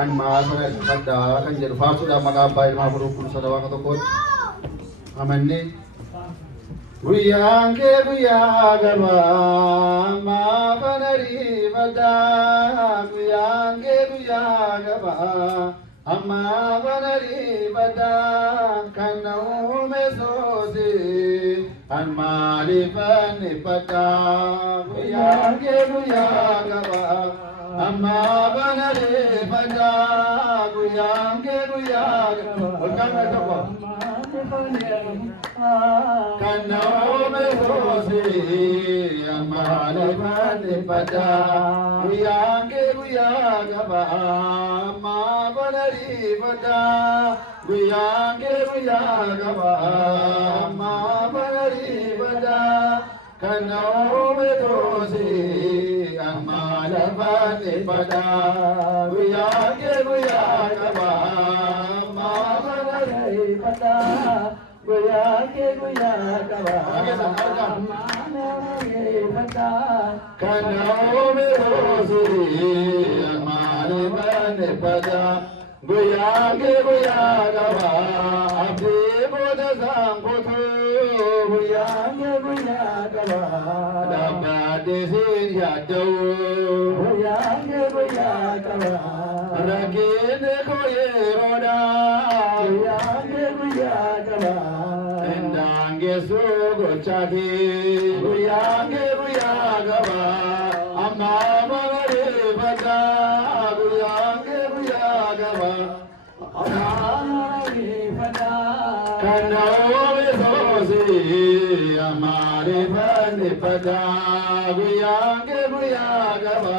Anmaasana faddaa kan jedhu faarsuudhaan maqaa abbaa ilmaa furuuf sana waaqa tokkooti. Amannee guyyaan kee guyyaa gabaa maafana riifadhaa guyyaan kee guyyaa gabaa maafana riifadhaa kan na uume soosee an maaliifannifadhaa guyyaan kee guyyaa gabaa amma banale bada guyange guyaga olkanga toko kana me rose amma le bada guyange guyaga ba amma banale bada guyange guyaga ba amma banale bada kana me rose Malabane pada, guyage guyaga ba, malabane pada, guyage guyaga ba, malabane pada, kanao me rosi, malabane pada, guyage guyaga ba, abdi boda zamputu, guyage guyaga ba, dabade sin yadu. Ragine koye roda, guyange guyaga ba, endange sugo chaki, guyange guyaga ba, amma mare bada, guyange guyaga ba, amare bada, kanao me sosi, amare bade bada, guyange guyaga ba.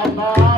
Amma